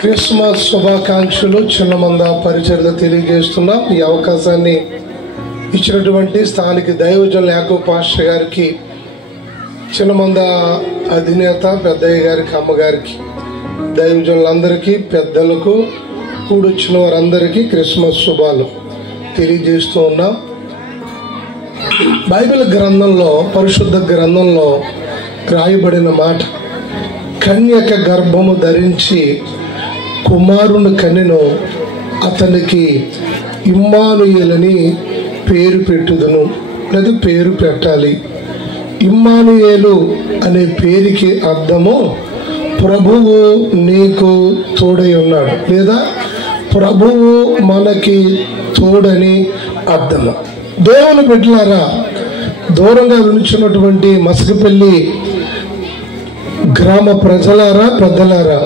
Christmas శుభాకాంక్షలు చిన్నమంద పరిచర్య తెలియజేస్తున్నాం. ఈ అవకాశాన్ని ఇచ్చినటువంటి స్థానిక దైవజనులు యాకోబ్ పాస్టర్ గారికి, చిన్నమంద అధినేత పెద్దయ్య గారికి, అమ్మగారికి, దైవజనులందరికీ, పెద్దలకు, కూడొచ్చిన వారందరికీ క్రిస్మస్ శుభాలు తెలియజేస్తూ ఉన్నాం. బైబిల్ గ్రంథంలో, పరిశుద్ధ గ్రంథంలో రాయబడిన మాట, కన్యక గర్భము ధరించి కుమారుని కనెను, అతనికి ఇమ్మానుయేలని పేరు పెట్టుదును, లేదా పేరు పెట్టాలి. ఇమ్మానుయేలు అనే పేరుకి అర్థము ప్రభువు నీకు తోడై ఉన్నాడు, లేదా ప్రభువు మనకి తోడని అర్థము. దేవుని బిడ్డలారా, దూరంగా నిలుచున్నటువంటి మసకపల్లి గ్రామ ప్రజలారా, పెద్దలారా,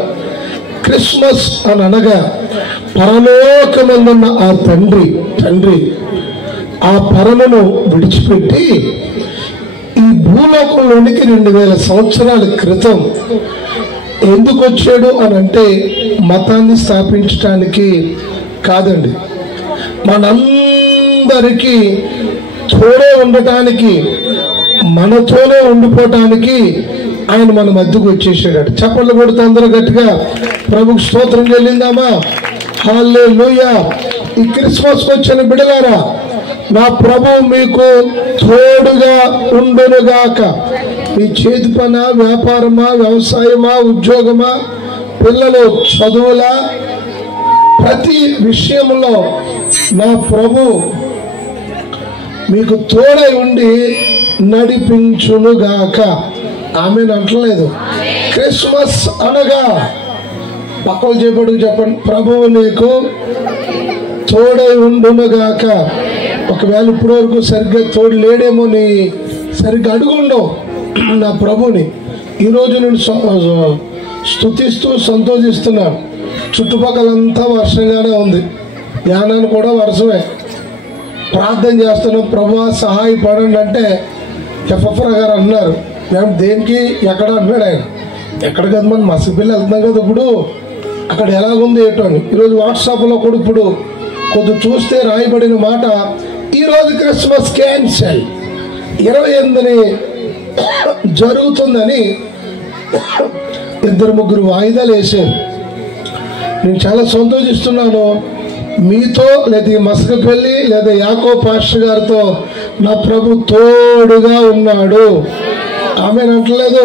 క్రిస్మస్ అని అనగా పరలోకమందున్న ఆ తండ్రి ఆ పరమును విడిచిపెట్టి ఈ భూలోకంలోనికి 2000 సంవత్సరాల క్రితం ఎందుకు వచ్చాడు అని అంటే మతాన్ని స్థాపించడానికి కాదండి, మనందరికీ తోడే ఉండటానికి, మనతోనే ఉండిపోవటానికి ఆయన మన మధ్యకు వచ్చేసాడు. చప్పట్లు కొడుతూ అందరూ గట్టిగా ప్రభుకు స్తోత్రం చెల్లిందామా? హల్లెలూయా. ఈ క్రిస్మస్కి వచ్చిన బిడ్డలారా, నా ప్రభు మీకు తోడుగా ఉండునుగాక. మీ చేతి పనా, వ్యాపారమా, వ్యవసాయమా, ఉద్యోగమా, పిల్లలు చదువులా, ప్రతి విషయంలో నా ప్రభు మీకు తోడై ఉండి నడిపించునుగాక. ఆమె అంటలేదు. క్రిస్మస్ అనగా పక్కలు చేపడుకు చెప్పండి, ప్రభువు నీకు తోడై ఉండునుగాక. ఒకవేళ ఇప్పటి వరకు సరిగ్గా తోడు లేడేమో, నీ సరిగ్గా అడుగుండవు నా ప్రభుని. ఈరోజు నేను స్తుతిస్తూ సంతోషిస్తున్నాను. చుట్టుపక్కలంతా వర్షంగానే ఉంది, ధ్యానాన్ని కూడా వర్షమే. ప్రార్థన చేస్తున్నాం, ప్రభువా సహాయపడండి అంటే ఎఫ్ఎఫ్రా గారు అన్నారు. మేము దేనికి ఎక్కడ అన్నాడు ఆయన, ఎక్కడ కదా మనం మసపిల్లి వెళ్తున్నాం కదా, ఇప్పుడు అక్కడ ఎలాగుంది ఏంటో అని. ఈరోజు వాట్సాప్లో కూడా ఇప్పుడు కొద్ది చూస్తే రాయబడిన మాట, ఈరోజు క్రిస్మస్ క్యాన్సల్, 28ని జరుగుతుందని 2-3 వాయిదాలు వేసారు. నేను చాలా సంతోషిస్తున్నాను. మీతో లేదా మసకపల్లి లేదా యాకోబ్ పాస్టర్ గారితో నా ప్రభు తోడుగా ఉన్నాడు. ఆమె అంటలేదు.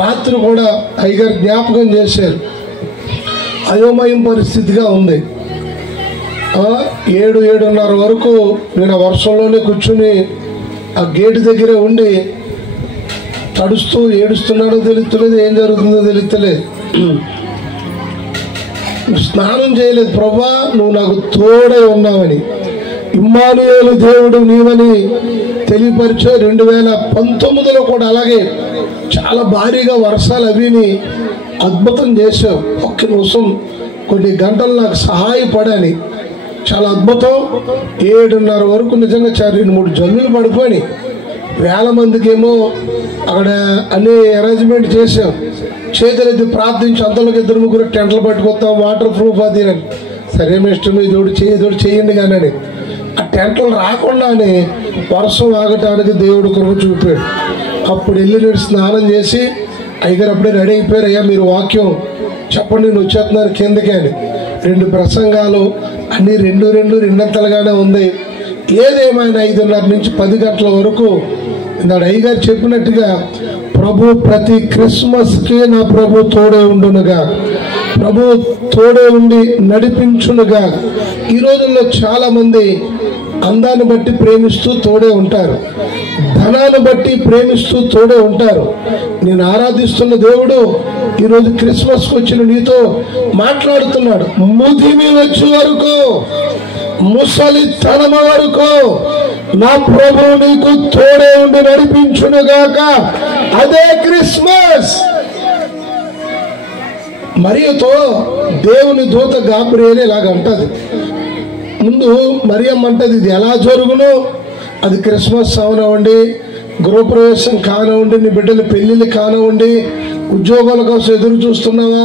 రాత్రి కూడా అయ్యగారు జ్ఞాపకం చేశారు. అయోమయం పరిస్థితిగా ఉంది. 7-7:30 వరకు నేను ఆ వర్షంలోనే కూర్చుని ఆ గేటు దగ్గరే ఉండి తడుస్తూ ఏడుస్తున్నాడో తెలుస్తలేదు, ఏం జరుగుతుందో తెలుస్తలేదు. స్నానం చేయలేదు. ప్రభువా నువ్వు నాకు తోడై ఉన్నావని, ఇమ్మానుయేలు దేవుడు నీవని తెలియపరిచే. 2019లో కూడా అలాగే చాలా భారీగా వర్షాలు అవిని అద్భుతం చేసావు. ఒక్క నిమిషం కొన్ని గంటలు నాకు సహాయపడని, చాలా అద్భుతం. 7:30 వరకు నిజంగా 2-3 జల్లులు పడిపోయి, వేల మందికేమో అక్కడ అన్ని అరేంజ్మెంట్ చేసాం. చేతులెత్తి ప్రార్థించి అంతలోకి 2-3 టెంట్లు పట్టుకొస్తాం, వాటర్ ప్రూఫ్ అది అని. సరే మిస్టర్ మీ తోడు చేయండి కానీ ఆ టెంట్లు రాకుండానే వర్షం ఆగటానికి దేవుడు కృప చూపాడు. అప్పుడు వెళ్ళి నేను స్నానం చేసి, అయ్యగారు అప్పుడే రెడీ అయిపోయారు, అయ్యా మీరు వాక్యం చెప్పండి నేను వచ్చేస్తున్నారు కిందకి అని. 2 ప్రసంగాలు అన్నీ 2-2 ఉంది. ఏదేమైనా 5:30 నుంచి 10 గంటల వరకు నాడు అయ్యగారు చెప్పినట్టుగా ప్రభు ప్రతి క్రిస్మస్కి నా ప్రభు తోడే ఉండునుగా, ప్రభు తోడే ఉండి నడిపించునుగా. ఈ రోజుల్లో చాలామంది అందాన్ని బట్టి ప్రేమిస్తూ తోడే ఉంటారు, ధనాన్ని బట్టి ప్రేమిస్తూ తోడే ఉంటారు. నేను ఆరాధిస్తున్న దేవుడు ఈరోజు క్రిస్మస్కి వచ్చిన నీతో మాట్లాడుతున్నాడు. ముదిమి వచ్చే వరకు, ముసలితనమ వరకు నా ప్రభు నీకు తోడే ఉండి నడిపించునుగాక. అదే క్రిస్మస్. మరియతో దేవుని దూత గాబ్రియేలు ఇలాగంటది. ముందు మరియమ్మ అంటది, ఇది ఎలా జరుగును, అది క్రిస్మస్ అవనివ్వండి, గృహప్రవేశం కానివ్వండి, నీ బిడ్డల పెళ్ళిళ్ళు కానివ్వండి, ఉద్యోగాల కోసం ఎదురు చూస్తున్నావా?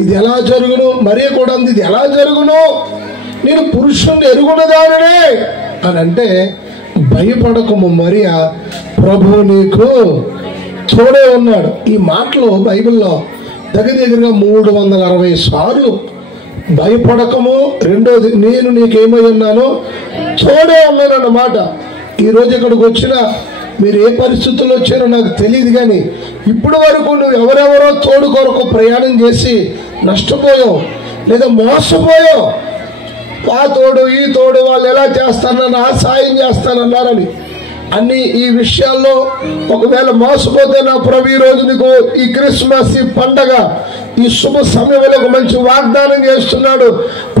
ఇది ఎలా జరుగును? మరీ కూడా అంది, ఇది ఎలా జరుగును? నేను పురుషుణ్ణి ఎరుగునదాననే అని అంటే, భయపడకము మరియా, ప్రభువు నీకు తోడే ఉన్నాడు. ఈ మాటలు బైబిల్లో దగ్గరగా 360 సార్లు. భయపడకము, రెండోది నేను నీకేమై ఉన్నాను, తోడే ఉన్నాను అన్నమాట. ఈరోజు ఇక్కడికి వచ్చిన మీరు ఏ పరిస్థితుల్లో వచ్చారో నాకు తెలియదు, కానీ ఇప్పటి వరకు నువ్వు ఎవరెవరో తోడు కొరకు ప్రయాణం చేసి నష్టపోయావు లేదా మోసపోయావు. ఆ తోడు ఈ తోడు వాళ్ళు ఎలా చేస్తానని, ఆ సాయం చేస్తానన్నారని అన్ని ఈ విషయాల్లో ఒకవేళ మోసపోతే నా ప్రభు ఈరోజు నీకు ఈ క్రిస్మస్, ఈ పండగ, ఈ శుభ సమయంలో ఒక మంచి వాగ్దానం చేస్తున్నాడు.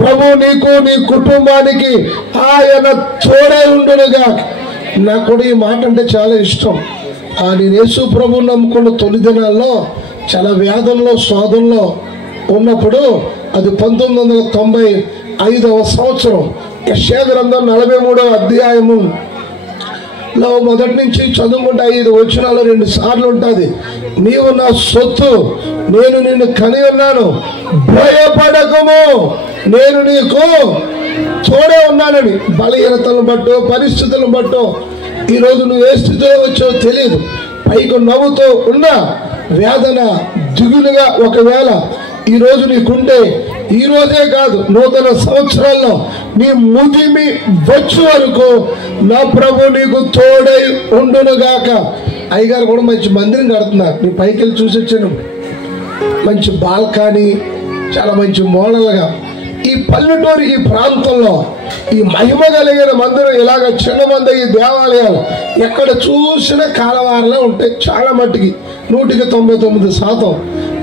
ప్రభు నీకు నీ కుటుంబానికి ఆయన తోడే ఉండునుగా. నాకు కూడా ఈ మాట అంటే చాలా ఇష్టం. నేను యేసు ప్రభువుని నమ్ముకున్న తొలి దినాల్లో చాలా వేదంలో శోధనలో ఉన్నప్పుడు, అది 1995వ సంవత్సరం, యెషయా గ్రంథం 43వ అధ్యాయములో మొదటి నుంచి చదువుకుంటే 5 వచనాలు 2 సార్లు ఉంటుంది. నీవు నా సొత్తు, నేను నిన్ను కని ఉన్నాను, భయపడకము, నేను నీకు తోడే ఉన్నానని. బలహీనతలను బట్టో పరిస్థితులను బట్టో ఈరోజు నువ్వు ఏ స్థితిలో వచ్చావో తెలియదు. పైకి నవ్వుతూ ఉన్నా వేదన దిగులుగా ఒకవేళ ఈరోజు నీకుంటే, ఈరోజే కాదు నూతన సంవత్సరాల్లో నీ ముదిమి వచ్చే వరకు నా ప్రభు నీకు తోడై ఉండునుగాక. అయ్యగారు కూడా మంచి మందిరం కడుతున్నారు. నీ పైకి వెళ్ళి చూసి వచ్చాను. మంచి బాల్కనీ, చాలా మంచి మోడల్గా. ఈ పల్లెటూరు ఈ ప్రాంతంలో ఈ మహిమ కలిగిన మందిరం ఇలాగ చిన్న మంది ఈ దేవాలయాలు ఎక్కడ చూసినా కాలవారలే ఉంటాయి. చాలా మట్టికి 199%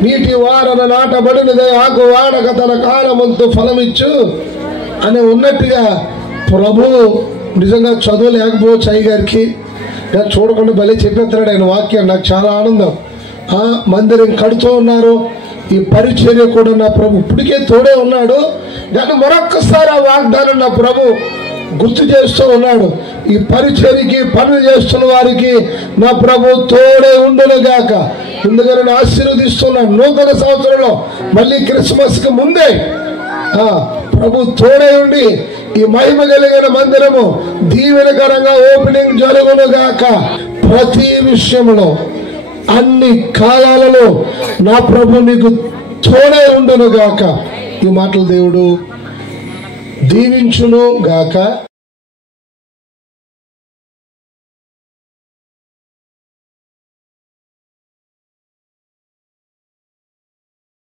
నీటి వారన నాటబడినదే ఆకు వాడక తన కాలమంతు ఫలమిచ్చు అని ఉన్నట్టుగా ప్రభు నిజంగా చదువు లేకపోవచ్చు అయ్యగారికి, నేను చూడకుండా భలే చెప్పేస్తున్నాడు ఆయన వాక్యం. నాకు చాలా ఆనందం. మందిరం కడుతూ ఉన్నారు. ఈ పరిచర్య కూడా నా ప్రభు ఇప్పటికే తోడే ఉన్నాడు. కానీ మరొక్కసారి ఆ వాగ్దానం నా ప్రభు గుర్తు చేస్తూ ఉన్నాడు. ఈ పరిచర్యకి పనులు చేస్తున్న వారికి నా ప్రభు తోడే ఉండునుగాక. ముందుగా నేను ఆశీర్వదిస్తున్నాను. నూతన సంవత్సరంలో మళ్ళీ క్రిస్మస్కి ముందే ప్రభు తోడే ఉండి ఈ మహిమ కలిగిన మందిరము దీవెనకరంగా ఓపెనింగ్ జరుగునుగాక. ప్రతి విషయంలో అన్ని కాలాలలో నా ప్రభు నీకు తోడే ఉండునుగాక. ఈ మాటలు దేవుడు దీవించును గాక.